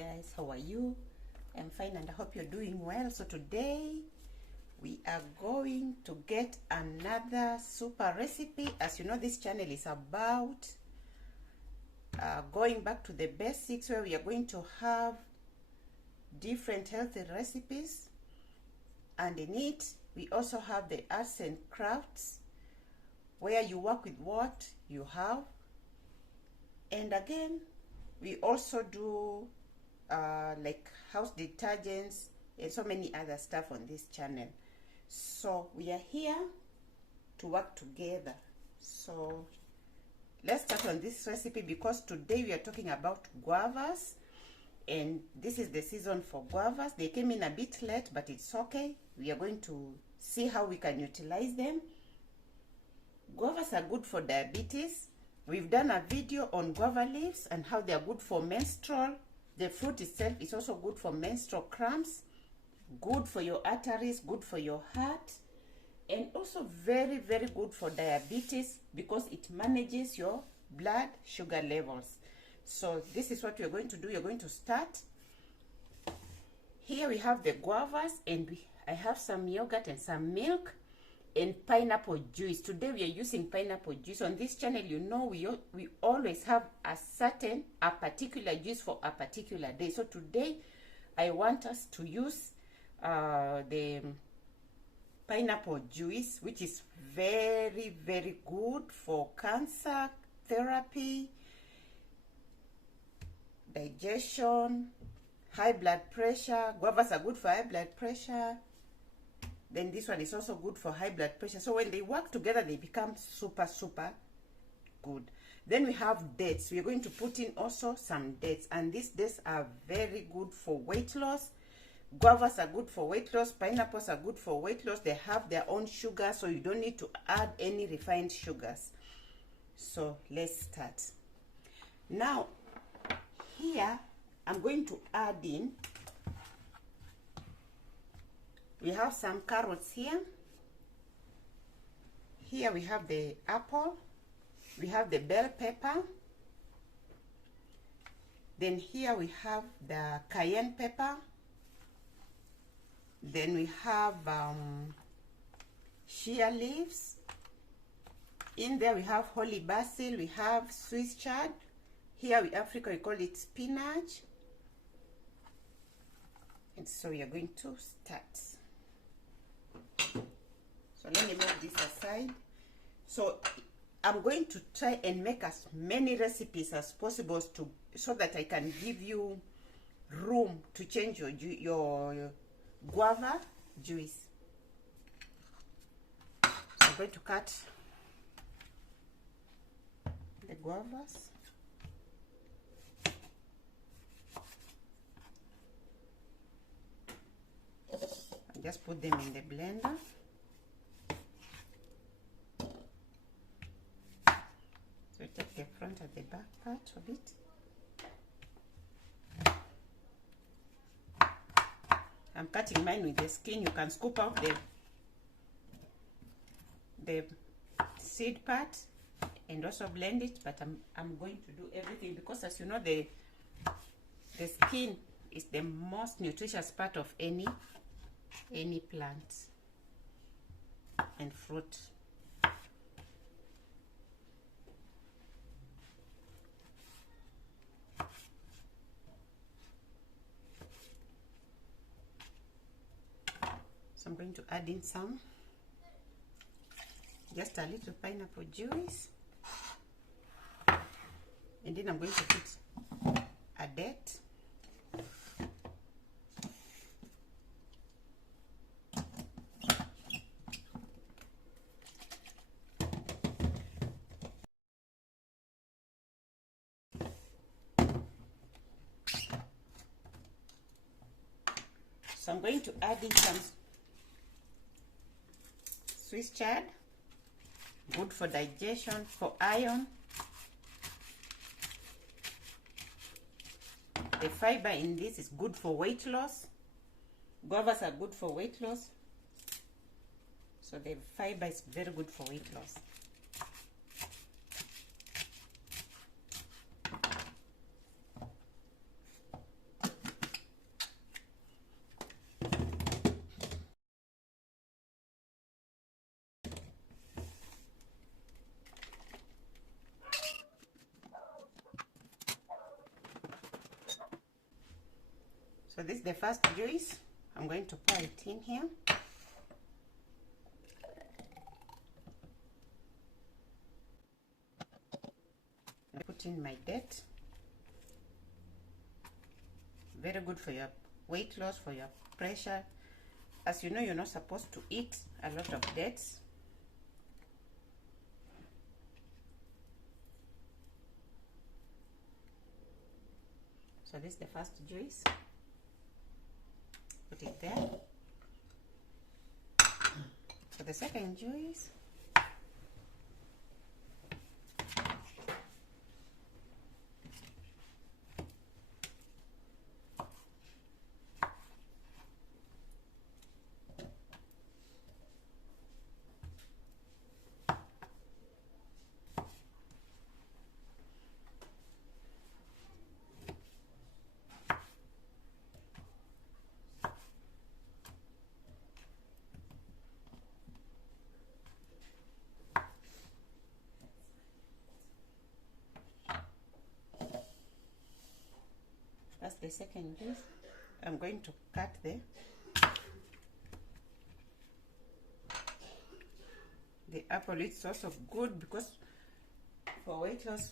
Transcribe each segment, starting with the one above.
guys, how are you? I'm fine and I hope you're doing well. So today we are going to get another super recipe. As you know, this channel is about going back to the basics, where we are going to have different healthy recipes, and in it we also have the arts and crafts, where you work with what you have. And again, we also do like house detergents and so many other stuff on this channel. So we are here to work together. So let's start on this recipe, because today we are talking about guavas, and this is the season for guavas. They came in a bit late, but it's okay. We are going to see how we can utilize them. Guavas are good for diabetes. We've done a video on guava leaves and how they are good for menstrual. The fruit itself is also good for menstrual cramps, good for your arteries, good for your heart, and also very, very good for diabetes, because it manages your blood sugar levels. So this is what we're going to do. You're going to start. Here we have the guavas, and I have some yogurt and some milk and pineapple juice. Today we are using pineapple juice. On this channel, you know, we always have a particular juice for a particular day. So today I want us to use the pineapple juice, which is very, very good for cancer therapy, digestion, high blood pressure. Guavas are good for high blood pressure. Then this one is also good for high blood pressure. So when they work together, they become super, super good. Then we have dates. We are going to put in also some dates, and these dates are very good for weight loss. Guavas are good for weight loss. Pineapples are good for weight loss. They have their own sugar, so you don't need to add any refined sugars. So let's start. Now, here I'm going to add in, we have some carrots here. Here we have the apple. We have the bell pepper. Then here we have the cayenne pepper. Then we have shea leaves. In there we have holy basil. We have Swiss chard. Here in Africa we call it spinach. And so we are going to start. So let me move this aside. So I'm going to try and make as many recipes as possible so that I can give you room to change your guava juice. So I'm going to cut the guavas. And just put them in the blender. So take the front and the back part of it. I'm cutting mine with the skin. You can scoop out the seed part and also blend it, but I'm going to do everything, because as you know, the skin is the most nutritious part of any plant and fruit. So I'm going to add in just a little pineapple juice, and then I'm going to put a date. So I'm going to add in some Swiss chard, good for digestion, for iron. The fiber in this is good for weight loss. Guavas are good for weight loss. So the fiber is very good for weight loss. So this is the first juice. I'm going to pour it in here. I put in my date. Very good for your weight loss, for your pressure. As you know, you're not supposed to eat a lot of dates. So this is the first juice. Put it there. For the second juice, that's the second juice. I'm going to cut the apple. It's also good because for weight loss.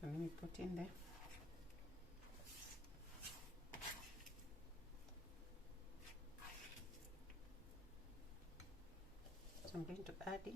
So let me put in there. So I'm going to add in.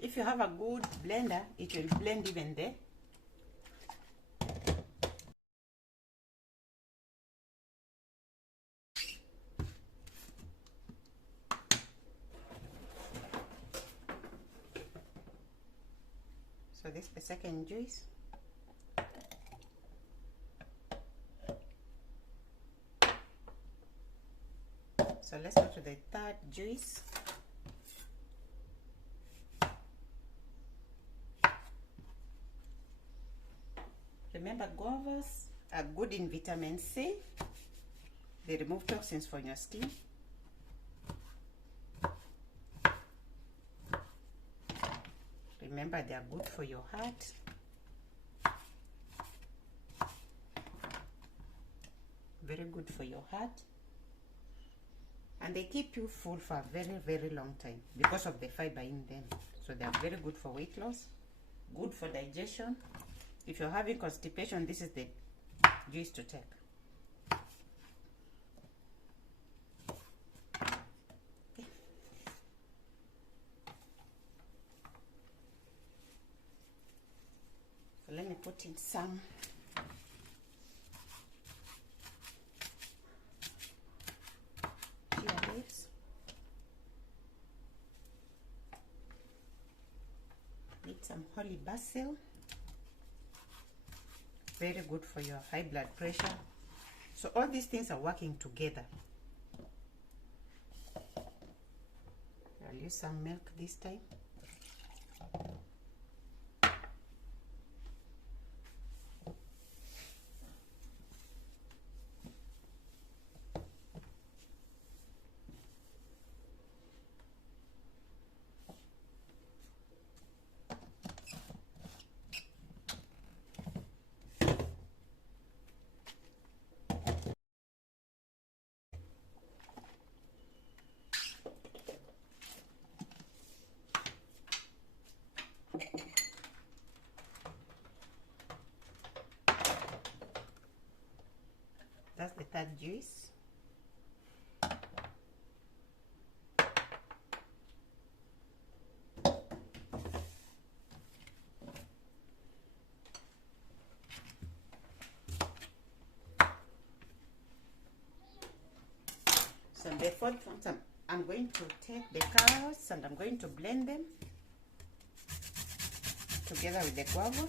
If you have a good blender, it will blend even there. So this is the second juice. So let's go to the third juice. Remember, guavas are good in vitamin C. They remove toxins from your skin. Remember, they are good for your heart. Very good for your heart. And they keep you full for a very, very long time because of the fiber in them. So they are very good for weight loss, good for digestion. If you're having constipation, this is the juice to take. Okay. So let me put in some chia leaves. Need some holy basil. Very good for your high blood pressure. So all these things are working together. I'll use some milk this time. add juice. So before I'm going to take the carrots and I'm going to blend them together with the guava.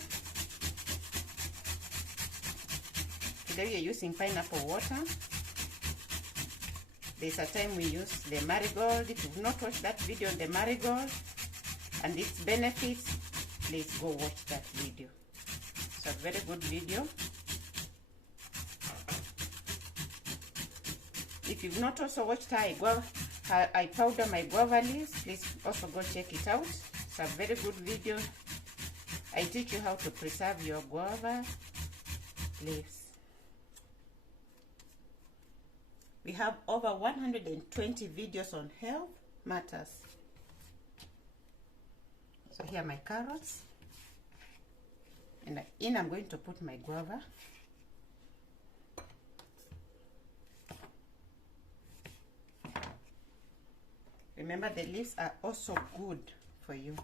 Today we are using pineapple water. There's a time we use the marigold. If you've not watched that video on the marigold and its benefits, please go watch that video. It's a very good video. If you've not also watched how I powder my guava leaves, please also go check it out. It's a very good video. I teach you how to preserve your guava leaves. We have over 120 videos on health matters. So here are my carrots. And in I'm going to put my guava. Remember, the leaves are also good for you.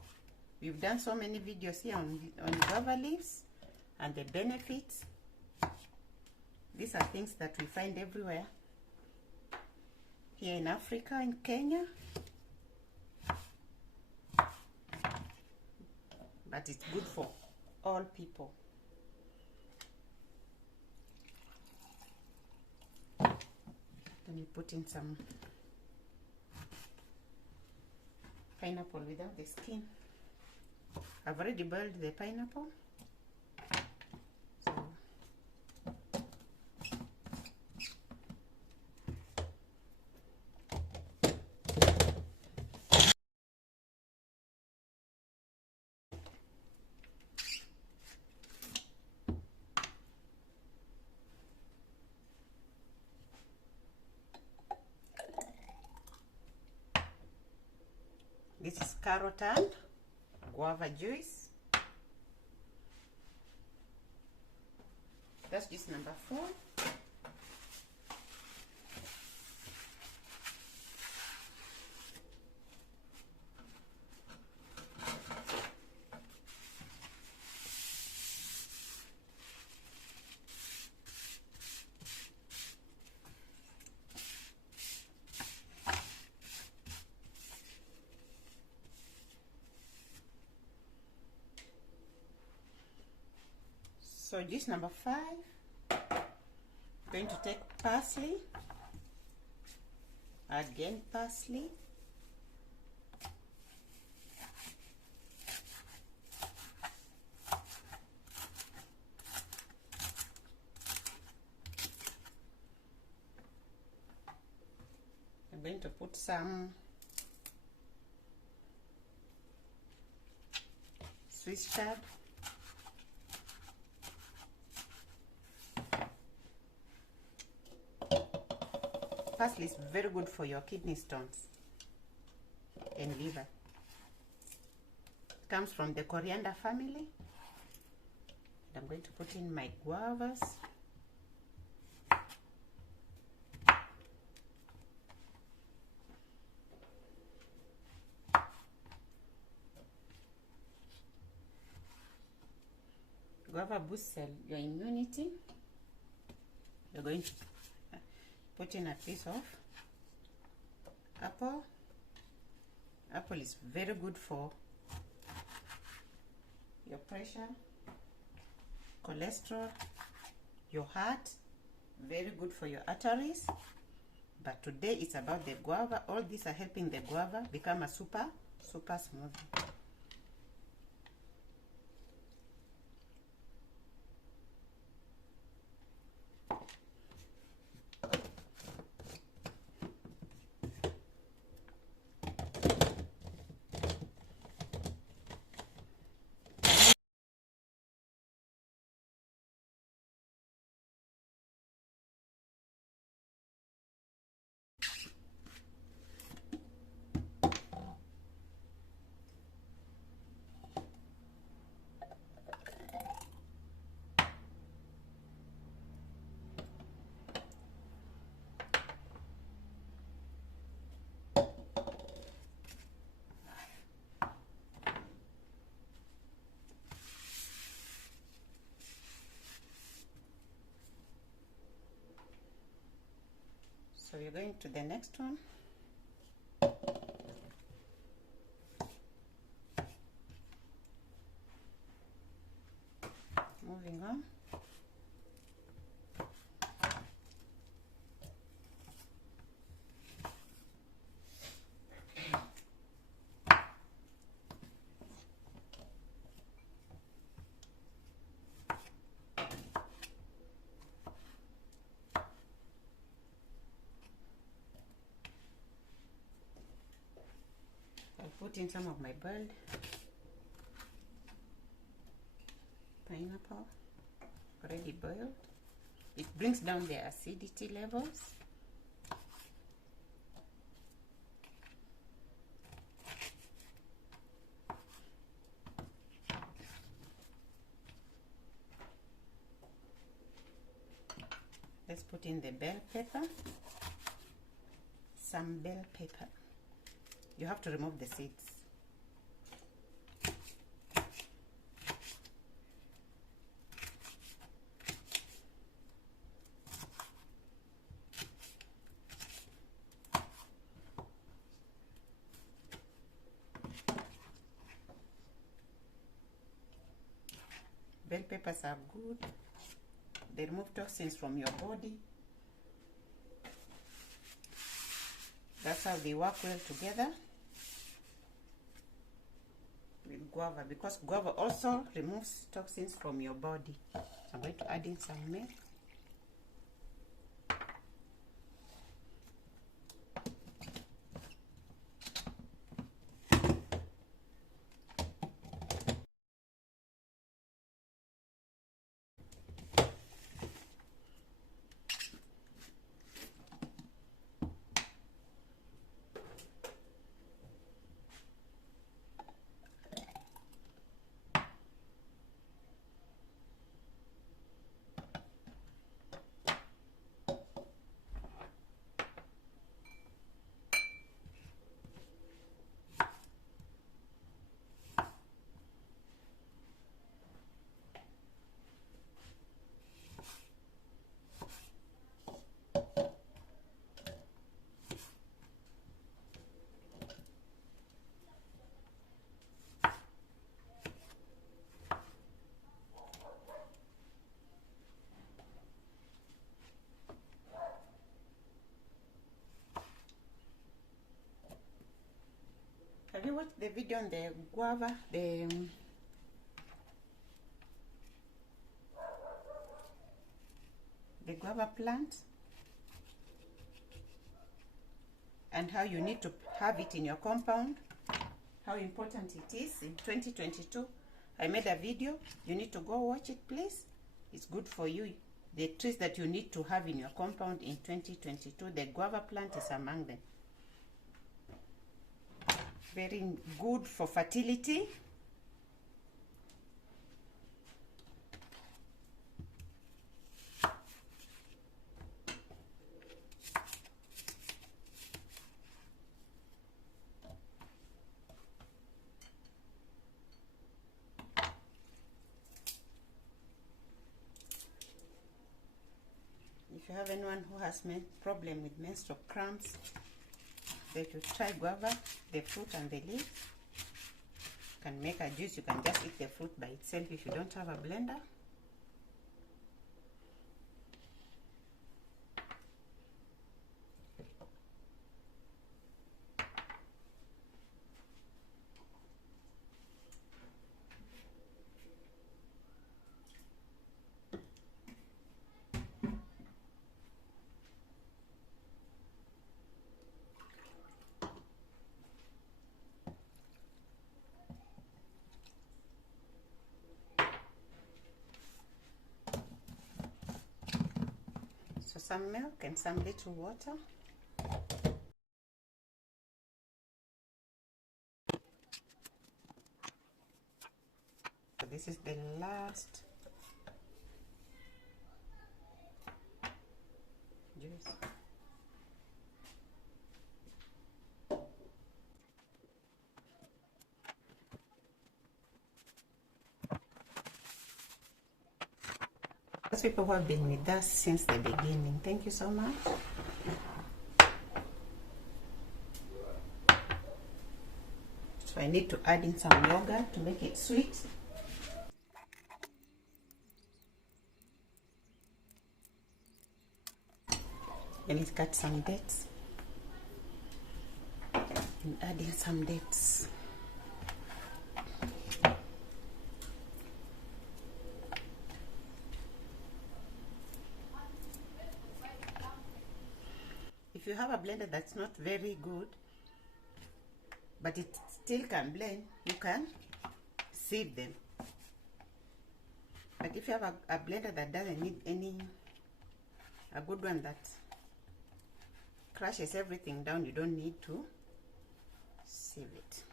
We've done so many videos here on guava leaves and the benefits. These are things that we find everywhere. Here in Africa, in Kenya. But it's good for all people. Let me put in some pineapple without the skin. I've already boiled the pineapple. This is carrot and guava juice. That's juice number 4. So juice number 5, going to take parsley, again parsley, I'm going to put some Swiss chard, parsley is very good for your kidney stones and liver. It comes from the coriander family. And I'm going to put in my guavas. Guava boosts your immunity. You're going to put in a piece of apple. Apple is very good for your pressure, cholesterol, your heart, very good for your arteries. But today it's about the guava. All these are helping the guava become a super smoothie. So we're going to the next one. Moving on. I'll put in some of my boiled pineapple, already boiled. It brings down the acidity levels. Let's put in the bell pepper, some bell pepper. You have to remove the seeds. Bell peppers are good. They remove toxins from your body. That's how they work well together with guava, because guava also removes toxins from your body. So I'm going to add in some milk. Have you watched the video on the guava, the guava plant, and how you need to have it in your compound, how important it is in 2022? I made a video. You need to go watch it, please. It's good for you. The trees that you need to have in your compound in 2022, the guava plant is among them. Very good for fertility. If you have anyone who has problem with menstrual cramps, they should try guava, the fruit and the leaf. You can make a juice. You can just eat the fruit by itself if you don't have a blender. So some milk and some little water. So this is the last juice. Those people who have been with us since the beginning, thank you so much. So I need to add in some yogurt to make it sweet. I need to cut some dates and add in some dates. If you have a blender that's not very good, but it still can blend, you can sieve them. But if you have a blender that doesn't need a good one that crushes everything down, you don't need to sieve it.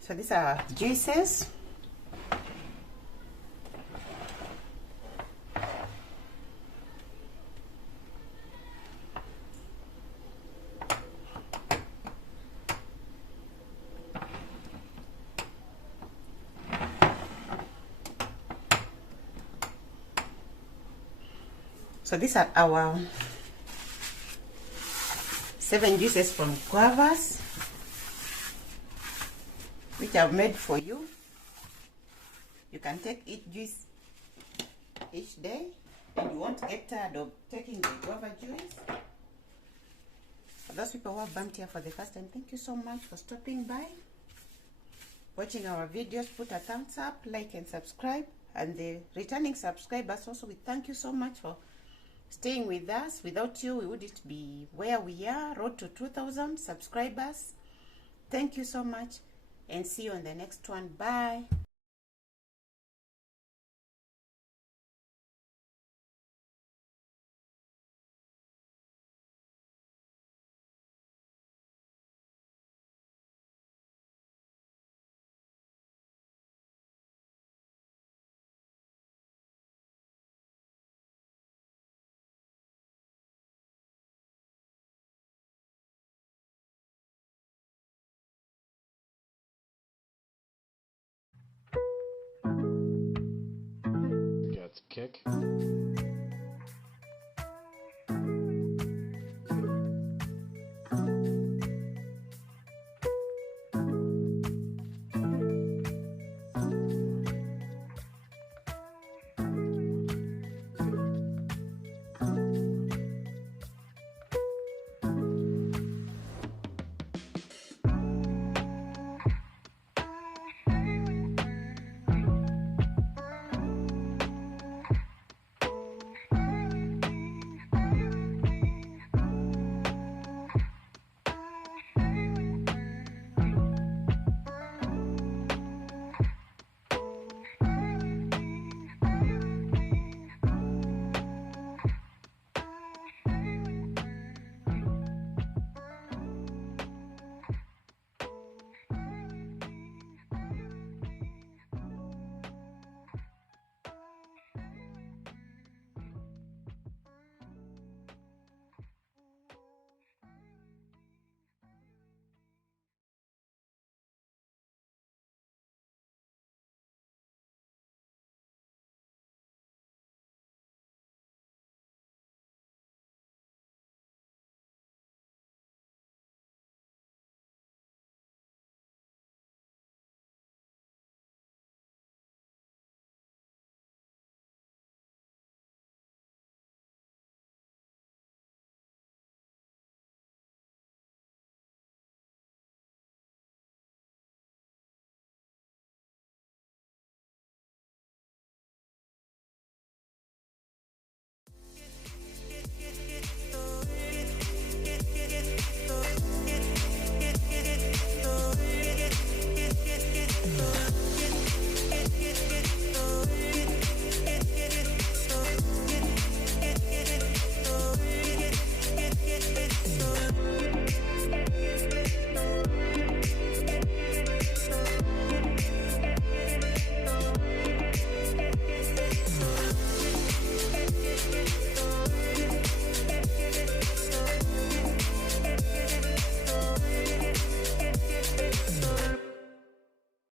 So these are juices. So these are our 7 juices from guavas, which I've made for you. You can take each juice each day, and you won't get tired of taking the guava juice. For those people who have bumped here for the first time, thank you so much for stopping by, watching our videos. Put a thumbs up, like and subscribe. And the returning subscribers also, we thank you so much for staying with us. Without you, we wouldn't be where we are. Road to 2,000 subscribers. Thank you so much, and see you on the next one. Bye. Got the kick.